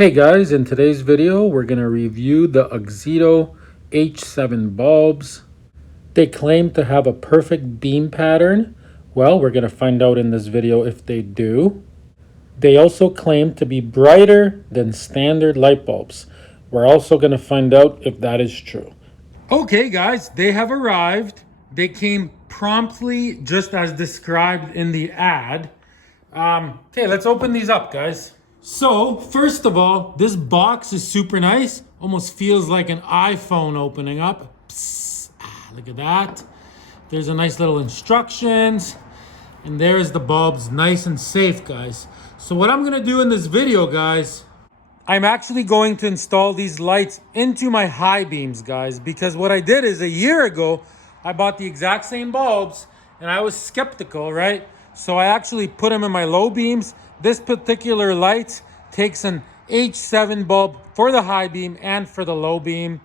Hey guys, in today's video we're going to review the Auxito H7 bulbs. They claim to have a perfect beam pattern. Well, we're going to find out in this video if they do. They also claim to be brighter than standard light bulbs. We're also going to find out if that is true. Okay guys, they have arrived. They came promptly just as described in the ad. Okay, let's open these up, guys. So, first of all, this box is super nice. Almost feels like an iPhone opening up. Psst, look at that. There's a nice little instructions. And there's the bulbs, nice and safe, guys. So what I'm gonna do in this video, guys, I'm actually going to install these lights into my high beams, guys, because what I did is a year ago, I bought the exact same bulbs and I was skeptical, right? So I actually put them in my low beams. This particular light takes an H7 bulb for the high beam and for the low beam.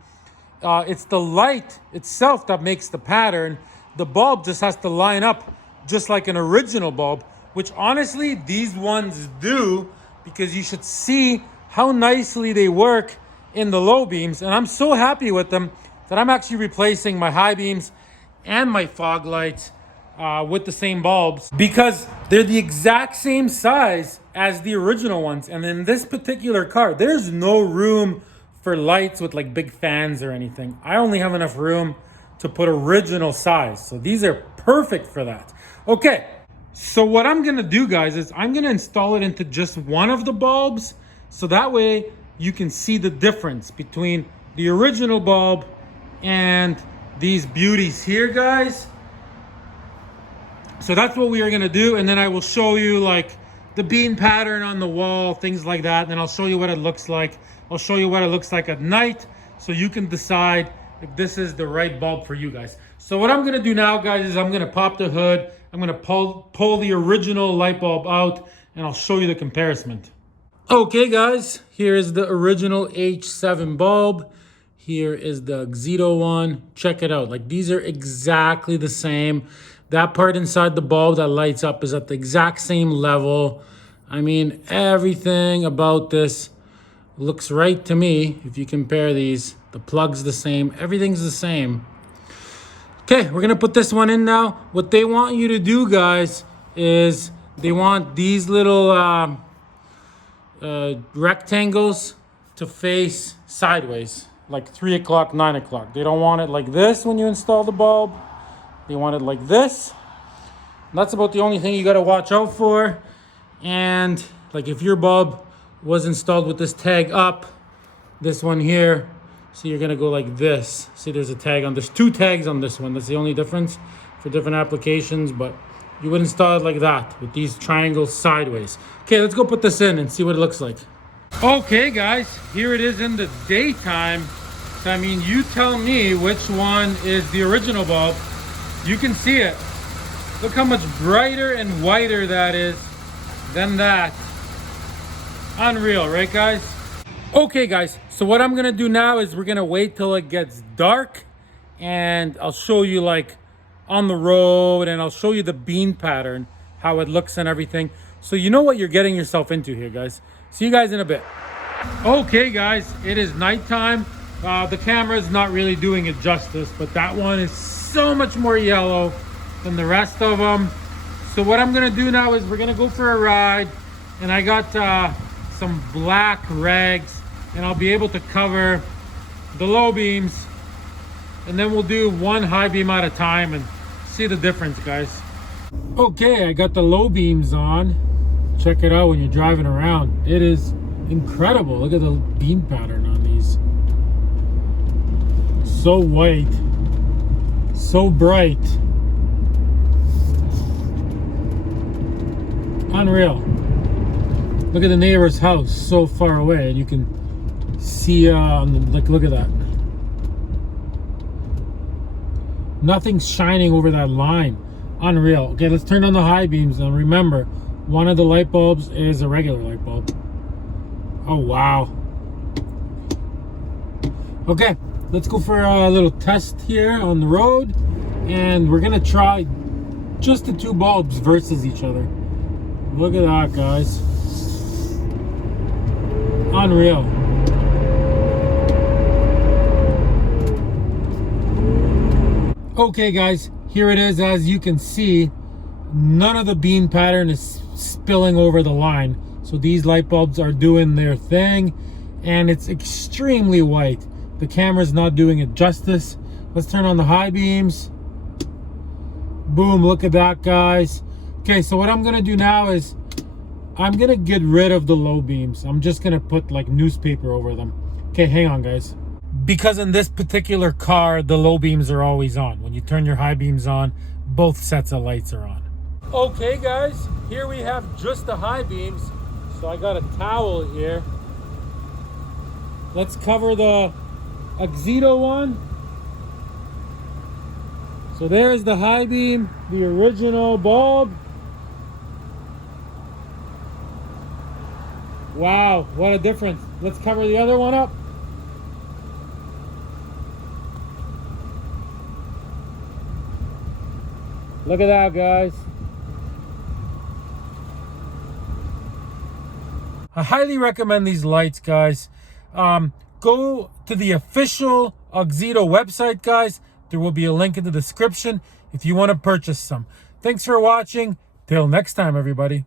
It's the light itself that makes the pattern. The bulb just has to line up just like an original bulb, which honestly, these ones do, because you should see how nicely they work in the low beams. And I'm so happy with them that I'm actually replacing my high beams and my fog lights with the same bulbs, because they're the exact same size as the original ones. And in this particular car, there's no room for lights with like big fans or anything. I only have enough room to put original size. So these are perfect for that. Okay, so what I'm gonna do, guys, is I'm gonna install it into just one of the bulbs. So that way you can see the difference between the original bulb and these beauties here, guys. So that's what we are gonna do. And then I will show you like the beam pattern on the wall, things like that. And then I'll show you what it looks like. I'll show you what it looks like at night, so you can decide if this is the right bulb for you guys. So what I'm gonna do now, guys, is I'm gonna pop the hood. I'm gonna pull the original light bulb out, and I'll show you the comparison. Okay guys, here is the original H7 bulb. Here is the Auxito one. Check it out. Like, these are exactly the same. That part inside the bulb that lights up is at the exact same level. I mean, everything about this looks right to me. If you compare these, the plug's the same, everything's the same. Okay, we're gonna put this one in now. What they want you to do, guys, is they want these little rectangles to face sideways, like 3 o'clock, 9 o'clock. They don't want it like this when you install the bulb. They want it like this. That's about the only thing you gotta watch out for. And like, if your bulb was installed with this tag up, this one here, so you're gonna go like this. See, there's a tag on this, 2 tags on this one. That's the only difference for different applications, but you would install it like that with these triangles sideways. Okay, let's go put this in and see what it looks like. Okay guys, here it is in the daytime. So I mean, you tell me which one is the original bulb. You can see it. Look how much brighter and whiter that is than that. Unreal, right guys? Okay guys, so what I'm gonna do now is we're gonna wait till it gets dark, and I'll show you like on the road, and I'll show you the beam pattern, how it looks and everything. So you know what you're getting yourself into here, guys. See you guys in a bit. Okay guys, it is nighttime. The camera is not really doing it justice, but that one is so much more yellow than the rest of them. So what I'm gonna do now is we're gonna go for a ride, and I got some black rags, and I'll be able to cover the low beams, and then we'll do one high beam at a time and see the difference, guys. Okay, I got the low beams on. Check it out when you're driving around. It is incredible. Look at the beam pattern on these. So white, so bright. Unreal. Look at the neighbor's house so far away, and you can see like, look at that. Nothing's shining over that line. Unreal. Okay, let's turn on the high beams, and remember, one of the light bulbs is a regular light bulb. Oh wow. Okay, let's go for a little test here on the road, and we're gonna try just the 2 bulbs versus each other. Look at that, guys. Unreal. Okay guys, here it is. As you can see, none of the beam pattern is spilling over the line. So these light bulbs are doing their thing, and it's extremely white. The camera's not doing it justice. Let's turn on the high beams. Boom, look at that, guys. Okay, so what I'm gonna do now is I'm gonna get rid of the low beams. I'm just gonna put like newspaper over them. Okay, hang on, guys. Because in this particular car, the low beams are always on. When you turn your high beams on, both sets of lights are on. Okay guys, here we have just the high beams. So I got a towel here. Let's cover the Auxito one. So there's the high beam, the original bulb. Wow, what a difference. Let's cover the other one up. Look at that, guys. I highly recommend these lights, guys. Go to the official Auxito website, guys. There will be a link in the description if you want to purchase some. Thanks for watching. Till next time, everybody.